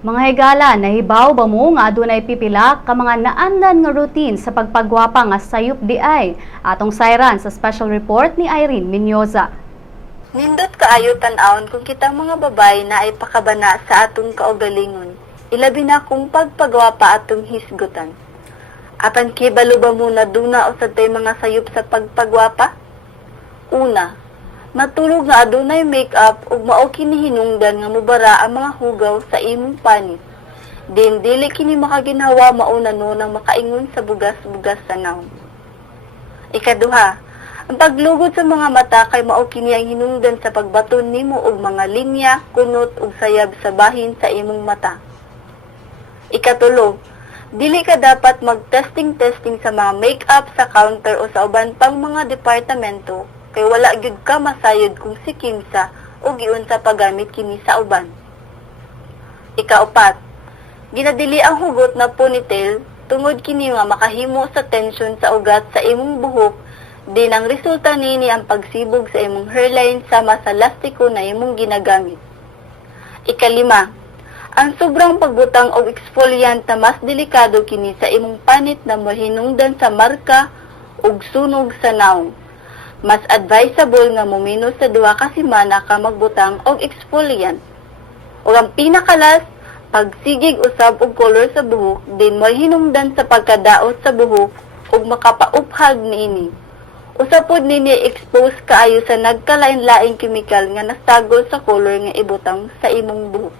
Mga higala, nahibaw ba mo nga adunay pipila ka mga naandan nga routine sa pagpagwapa nga sayop di ay? Atong sayran sa special report ni Irene Minyoza. Nindot kaayo tan-awon kung kitang mga babay na ay pakabana sa atong kaugalingon. Ilabi na kung pagpagwapa atong hisgutan. Apan kibalo ba muna duna o sa tay mga sayop sa pagpagwapa? Una, matulog nga adunay make-up ug mao kini hinungdan nga mubara ang mga hugaw sa imong panit. Dili kini makaginhawa mauna no nang makaingon sa bugas-bugas sa naong. Ikaduha, ang paglugod sa mga mata kay mao kini ang hinungdan sa pagbaton nimo og mga linya, kunot ug sayab sa bahin sa imong mata. Ikatulo, dili ka dapat mag-testing sa mga make-up sa counter o sa uban pang mga departamento kay wala gyud ka masayod kung si Kimsa o giunsa paggamit kini sa uban. Ikaapat, ginadili ang hugot na ponytail tungod kini nga makahimo sa tension sa ugat sa imong buhok, din ang resulta nini ang pagsibog sa imong hairline sama sa lastiko na imong ginagamit. Ikalima, ang sobrang pagbutang og exfoliant na mas delikado kini sa imong panit na mahinungdan sa marka ug sunog sa naong. Mas advisable nga muminos sa 2 ka semana ka magbutang og exfoliant. Ug ang pinakalas, pagsigig usab og color sa buhok, din mahinungdan sa pagkadaot sa buhok ug makapauphag niini. Usapod nini expose kaayo sa nagkalain-laing kemikal nga nastagol sa color nga ibutang sa imong buhok.